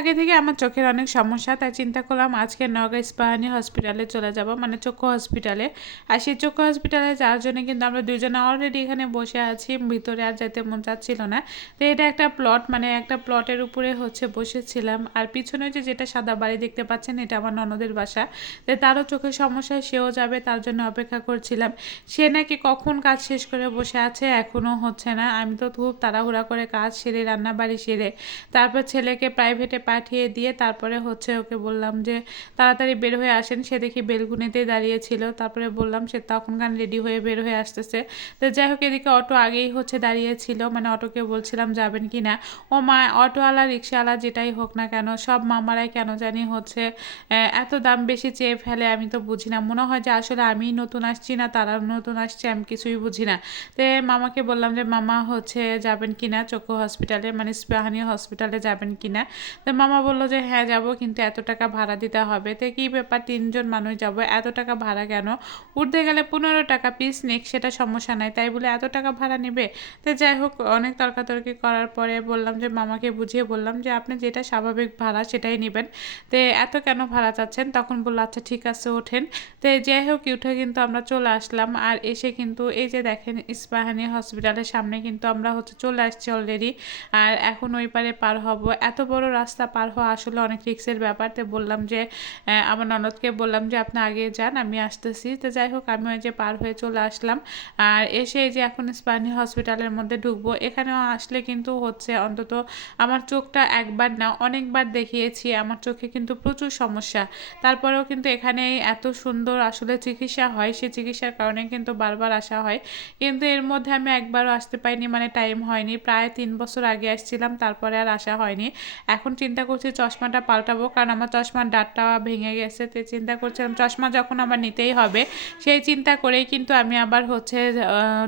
আগে থেকে আমার চোখের অনেক সমস্যা, তাই চিন্তা করলাম আজকে নওগাঁ ইস্পাহানি হসপিটালে চলে যাব, মানে চক্ষু হসপিটালে। আর সেই চক্ষু হসপিটালে যাওয়ার জন্য কিন্তু আমরা দুইজনে অলরেডি এখানে বসে আছি, ভিতরে আর যেতে মন চাচ্ছিল না। তো এটা একটা প্লট, মানে একটা প্লটের উপরে বসেছিলাম। আর পিছনে যেটা সাদা বাড়ি দেখতে পাচ্ছেন, এটা আমার ননদের বাসা। তো তারও চোখের সমস্যা, সেও যাবে, তার জন্য অপেক্ষা করছিলাম। সে নাকি কখন কাজ শেষ করে বসে আছে, এখনও হচ্ছে না। আমি তো খুব তাড়াহুড়া করে কাজ সেরে, রান্না বাড়ি সেরে, তারপর ছেলেকে প্রাইভেটে পাঠিয়ে দিয়ে তারপরে ওকে বললাম যে তাড়াতাড়ি বের হয়ে আসেন। সে দেখি বেলকুনিতেই দাঁড়িয়েছিল, তারপরে বললাম, সে তখনকার রেডি হয়ে বের হয়ে আসতেছে। তো যাই হোক, এদিকে অটো আগেই দাঁড়িয়েছিল, মানে অটোকে বলছিলাম যাবেন কি না। ও মা, অটোওয়ালা রিক্সাওয়ালা যেটাই হোক না কেন, সব মামারাই কেন জানি এত দাম বেশি চেয়ে ফেলে। আমি তো বুঝি না, মনে হয় যে আসলে আমিই নতুন আসছি না তারা নতুন আসছে, আমি কিছুই বুঝি না। তো মামাকে বললাম যে মামা যাবেন কি না চক্ষু হসপিটালে, মানে ইস্পাহানি হসপিটালে যাবেন কি না। তো মামা বললো যে হ্যাঁ যাব, কিন্তু এত টাকা ভাড়া দিতে হবে। তো কী ব্যাপার, 3জন মানুষ যাব, এত টাকা ভাড়া কেন? উঠতে গেলে 15 টাকা পিস নিক, সেটা সমস্যা নাই, তাই বলে এত টাকা ভাড়া নেবে? তো যাই হোক, অনেক তর্কাতর্কি করার পরে বললাম যে মামাকে বুঝিয়ে বললাম যে আপনি যেটা স্বাভাবিক ভাড়া সেটাই নেবেন, তো এত কেন ভাড়া চাচ্ছেন? তখন বললো আচ্ছা ঠিক আছে ওঠেন। তো যাই হোক, উঠে কিন্তু আমরা চলে আসলাম। আর এসে কিন্তু এই যে দেখেন, ইস্পাহানি হসপিটালের সামনে কিন্তু আমরা চলে আসছি অলরেডি। আর এখন ওই পারে পার হব। এত বড় রাস্তা পার হওয়া আসলে অনেক রিস্কের ব্যাপার। তো বললাম যে আমার ননদকে বললাম যে আপনি আগে যান, আমি আসতেছি। তো যাই হোক, আমি ওই যে পার হয়ে চলে আসলাম। আর এসে এই যে এখন ইস্পাহানি হসপিটালের মধ্যে ঢুকবো। এখানেও আসলে কিন্তু অন্তত আমার চোখটা একবার না অনেকবার দেখিয়েছি, আমার চোখে কিন্তু প্রচুর সমস্যা। তারপরেও কিন্তু এখানে এত সুন্দর আসলে চিকিৎসা হয়, সেই চিকিৎসার কারণে কিন্তু বারবার আসা হয়। কিন্তু এর মধ্যে আমি একবারও আসতে পাইনি, মানে টাইম হয়নি। প্রায় 3 বছর আগে আসছিলাম, তারপরে আর আসা হয়নি। এখন চিন্তা করছি চশমাটা পাল্টাবো, কারণ আমার চশমার ডাটটা ভেঙে গেছে। তো চিন্তা করছিলাম চশমা যখন আমার নিতেই হবে, সেই চিন্তা করেই কিন্তু আমি আবার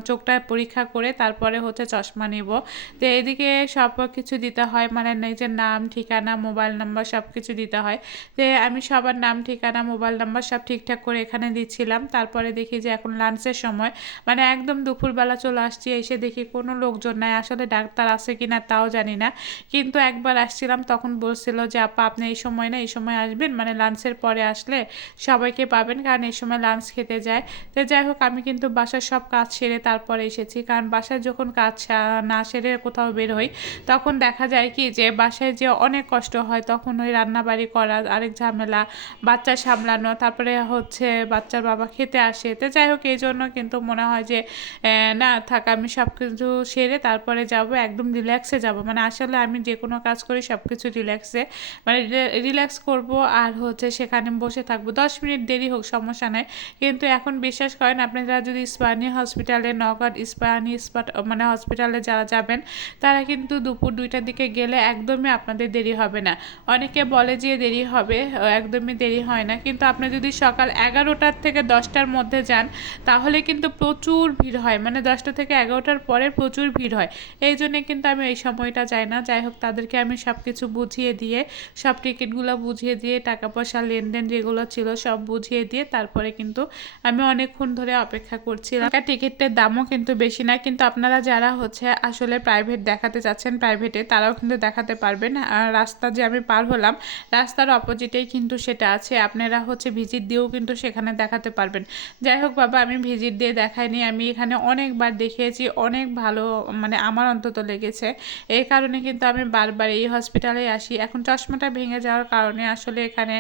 চোখটা পরীক্ষা করে তারপরে চশমা নিব। তো এদিকে সব কিছু দিতে হয়, মানে নিজের নাম, ঠিকানা, মোবাইল নাম্বার সব কিছু দিতে হয়। তো আমি সবার নাম, ঠিকানা, মোবাইল নাম্বার সব ঠিকঠাক করে এখানে দিচ্ছিলাম। তারপরে দেখি যে এখন লাঞ্চের সময়, মানে একদম দুপুরবেলা চলে আসছি। এসে দেখি কোনো লোকজন নাই, আসলে ডাক্তার আছে কিনা তাও জানি না। কিন্তু একবার আসছিলাম, তখন বলছিল যে আপা আপনি এই সময় না এই সময় আসবেন, মানে লাঞ্চের পরে আসলে সবাইকে পাবেন, কারণ এই সময় লাঞ্চ খেতে যায়। তো যাই হোক, আমি কিন্তু বাসার সব কাজ সেরে তারপরে এসেছি, কারণ বাসায় যখন কাজ না সেরে কোথাও বের হই, তখন দেখা যায় কি যে বাসায় যে অনেক কষ্ট হয়। তখন ওই রান্নাবাড়ি করা আরেক ঝামেলা, বাচ্চা সামলানো, তারপরে বাচ্চার বাবা খেতে আসে। তো যাই হোক, এই জন্য কিন্তু মনে হয় যে না থাক, আমি সব কিছু সেরে তারপরে যাব, একদম রিল্যাক্সে যাব। মানে আসলে আমি যে কোনো কাজ করি সব কিছু রিল্যাক্সে, মানে রিল্যাক্স করব। আর সেখানে বসে থাকবো, 10 মিনিট দেরি হোক সমস্যা নাই। কিন্তু এখন বিশ্বাস করেন, আপনারা যদি ইস্পাহানি হসপিটালে, নওগাঁ ইস্পাহানি মানে হসপিটালে যারা যাবেন, তারা কিন্তু দুপুর 2টার দিকে গেলে একদমই আপনাদের দেরি হবে না। অনেকে বলে যে দেরি হবে, একদমই দেরি হয় না। কিন্তু আপনি যদি সকাল 11টার থেকে 10টার মধ্যে যান, তাহলে কিন্তু প্রচুর ভিড় হয়, মানে 10টা থেকে 11টার পরে প্রচুর ভিড় হয়। এই জন্যে কিন্তু আমি এই সময়টা যাই না। যাই হোক, তাদেরকে আমি সব কিছু বুঝিয়ে দিয়ে, সব টিকিটগুলো বুঝিয়ে দিয়ে, টাকা পয়সা লেনদেন যেগুলো ছিল সব বুঝিয়ে দিয়ে তারপরে কিন্তু আমি অনেকক্ষণ ধরে অপেক্ষা করছিলাম। টিকিটের দামও কিন্তু বেশি না, কিন্তু আপনারা যারা আসলে প্রাইভেট দেখাতে চাচ্ছেন, প্রাইভেটে তারাও কিন্তু দেখাতে পারবেন। আর রাস্তা যে আমি পার হলাম, রাস্তার অপোজিটেই কিন্তু সেটা আছে, আপনারা ভিজিট দিয়েও কিন্তু সেখানে দেখাতে পারবেন। যাই হোক বাবা, আমি ভিজিট দিয়ে দেখাইনি, আমি এখানে অনেকবার দেখিয়েছি, অনেক ভালো, মানে আমার অন্তত লেগেছে। এই কারণে কিন্তু আমি বারবার এই হসপিটালে আসি। এখন চশমাটা ভেঙে যাওয়ার কারণে আসলে এখানে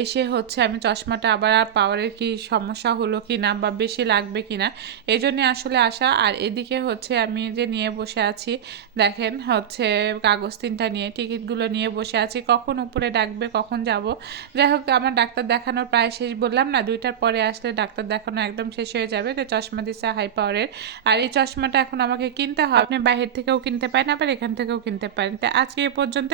এসে আমি চশমাটা আবার আর পাওয়ারের কি সমস্যা হলো কি না, বা বেশি লাগবে কি না, এই জন্যে আসলে আসা। আর এদিকে আমি যে নিয়ে বসে আছি, দেখেন কাগজ 3টা নিয়ে, টিকিটগুলো নিয়ে বসে আছি, কখন উপরে ডাকবে, কখন যাব। যাই হোক, আমার ডাক্তার দেখানোর প্রায় শেষ, বললাম না 2টার পরে আসলে ডাক্তার দেখানো একদম শেষ হয়ে যাবে। তো চশমা দিচ্ছে হাই পাওয়ারের, আর এই চশমাটা এখন আমাকে কিনতে হবে। আপনি বাইরে থেকেও কিনতে পারেন, আবার এখান থেকেও কিনতে পারেন। তো আজকে এই পর্যন্ত,